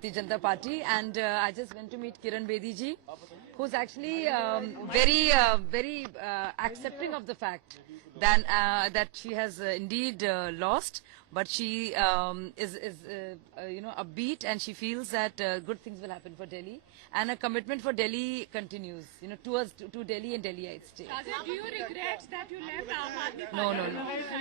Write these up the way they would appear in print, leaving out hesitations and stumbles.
Bharatiya Janata Party, and I just went to meet Kiran Bedi ji, who's actually very accepting of the fact that she has indeed lost, but she is upbeat, and she feels that good things will happen for Delhi, and her commitment for Delhi continues, towards to Delhi, and Delhi I'd stay. Shazia, do you regret that you left Aam Aadmi Party?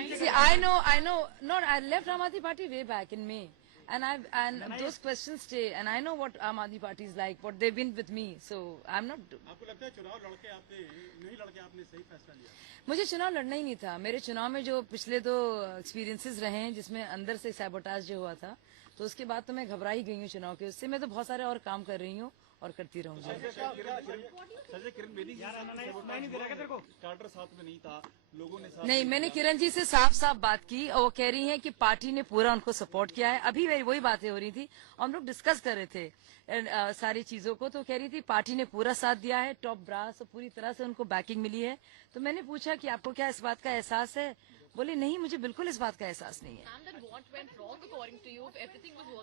No. See, I know. No, I left Aam Aadmi Party way back in May. And those questions stay, and I know what Aam Aadmi Party is like, what they've been with me, so I'm not. आपको लगता है चुनाव लड़के आपने नहीं लड़के आपने सही फैसला लिया? मुझे चुनाव लड़ना ही नहीं था। मेरे चुनाव में जो पिछले 2 एक्सपीरियंसेस रहे हैं, जिसमें अंदर से सैबोटाज जो हुआ था, तो उसके बाद तो मैं घबरा ही गई हूँ चुनाव के। उससे मैं तो बहुत सारे और काम कर रही हूँ और करती रहूंगी। किरण बेदी स्टार्टर साथ में नहीं था, लोगों ने नहीं, मैंने किरण जी से साफ बात की, और वो कह रही हैं कि पार्टी ने पूरा उनको सपोर्ट किया है। अभी वही बातें हो रही थी, हम लोग डिस्कस कर रहे थे सारी चीजों को, तो कह रही थी पार्टी ने पूरा साथ दिया है, टॉप ब्रास, और पूरी तरह से उनको बैकिंग मिली है। तो मैंने पूछा कि आपको क्या इस बात का एहसास है? बोले नहीं, मुझे बिल्कुल इस बात का एहसास नहीं है।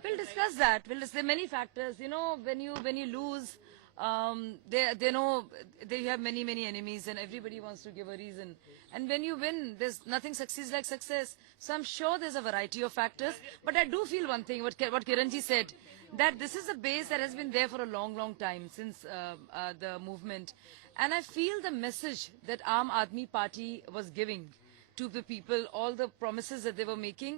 We'll discuss that. There are many factors. When you lose, they know they have many enemies, and everybody wants to give a reason. And when you win, there's nothing succeeds like success. So I'm sure there's a variety of factors. But I do feel one thing, what Kiranji said, that this is a base that has been there for a long time since the movement. And I feel the message that Aam Aadmi Party was giving to the people, all the promises that they were making,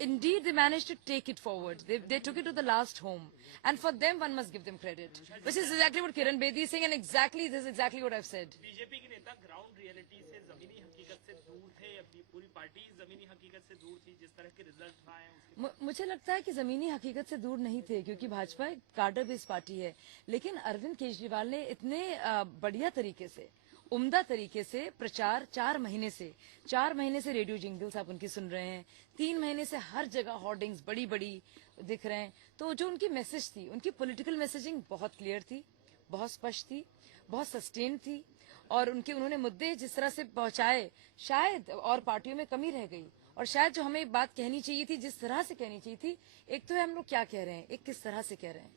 indeed they managed to take it forward. They took it to the last home, and for them one must give them credit, which is exactly what Kiran Bedi is saying, and this is exactly what I've said. BJP के नेता ground reality से जमीनी हकीकत से दूर थे, अपनी पूरी पार्टी जमीनी हकीकत से दूर थी, जिस तरह के रिजल्ट आए हैं मुझे लगता है कि जमीनी हकीकत से दूर नहीं थे, क्योंकि भाजपा एक कार्डर बेस्ड पार्टी है। लेकिन अरविंद केजरीवाल ने इतने बढ़िया तरीके से, उम्दा तरीके से प्रचार 4 महीने से रेडियो जिंगल्स आप उनकी सुन रहे हैं, 3 महीने से हर जगह होर्डिंग्स बड़ी दिख रहे हैं। तो जो उनकी मैसेज थी, उनकी पॉलिटिकल मैसेजिंग बहुत क्लियर थी, बहुत स्पष्ट थी, बहुत सस्टेन थी, और उन्होंने मुद्दे जिस तरह से पहुंचाए, शायद और पार्टियों में कमी रह गई, और शायद जो हमें बात कहनी चाहिए थी, जिस तरह से कहनी चाहिए थी, एक तो है हम लोग क्या कह रहे हैं, एक किस तरह से कह रहे हैं,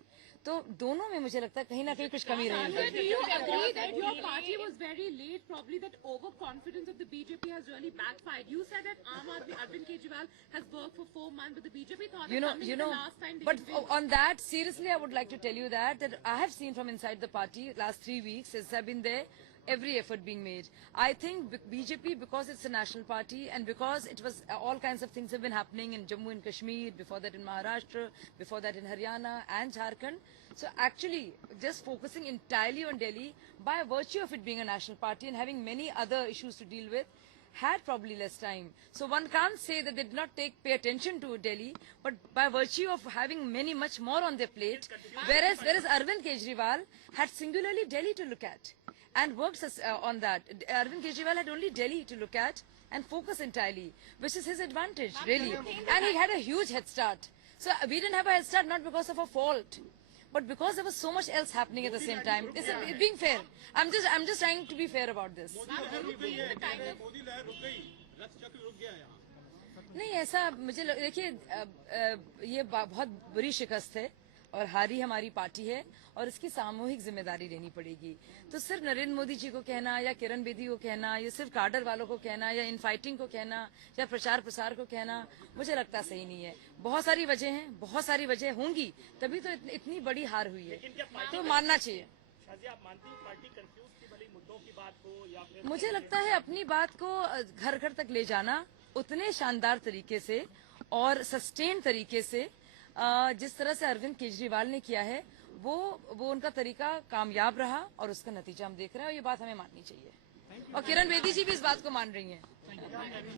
तो दोनों में मुझे लगता है कहीं ना कहीं कुछ कमी रही है। Do you agree that your party was very late, probably that overconfidence of the BJP has really backfired? You said that Arvind Kejriwal has worked for 4 months, but the BJP thought that the last time they but could win. On that, seriously, I would like to tell you that I have seen from inside the party last 3 weeks, since I've been there, every effort being made. I think BJP, because it's a national party, and because it was all kinds of things have been happening in Jammu and Kashmir, before that in Maharashtra, before that in Haryana and Jharkhand. So actually, just focusing entirely on Delhi, by virtue of it being a national party and having many other issues to deal with, had probably less time. So one can't say that they did not pay attention to Delhi, but by virtue of having much more on their plate, whereas Arvind Kejriwal had singularly Delhi to look at and worked on that. Arvind Kejriwal had only Delhi to look at and focus entirely, which is his advantage, really. And he had a huge head start. So we didn't have a head start not because of a fault, but because there was so much else happening at the same time. It's being fair. I'm just trying to be fair about this. नहीं, ऐसा मुझे देखिए, ये बहुत बुरी शिकस्त है, और हारी हमारी पार्टी है, और इसकी सामूहिक जिम्मेदारी लेनी पड़ेगी। तो सिर्फ नरेंद्र मोदी जी को कहना, या किरण बेदी को कहना, या सिर्फ कार्डर वालों को कहना, या इनफाइटिंग को कहना, या प्रचार प्रसार को कहना, मुझे लगता सही नहीं है। बहुत सारी वजह हैं, बहुत सारी वजह होंगी, तभी तो इतनी बड़ी हार हुई है, तो मानना चाहिए। आप मानती हैं पार्टी कंफ्यूज थी, भले मुद्दों की बात हो या फिर मुझे लगता है अपनी बात को घर तक ले जाना उतने शानदार तरीके से और सस्टेन तरीके से, जिस तरह से अरविंद केजरीवाल ने किया है, वो उनका तरीका कामयाब रहा, और उसका नतीजा हम देख रहे हैं, और ये बात हमें माननी चाहिए, और किरण बेदी जी भी इस बात को मान रही हैं।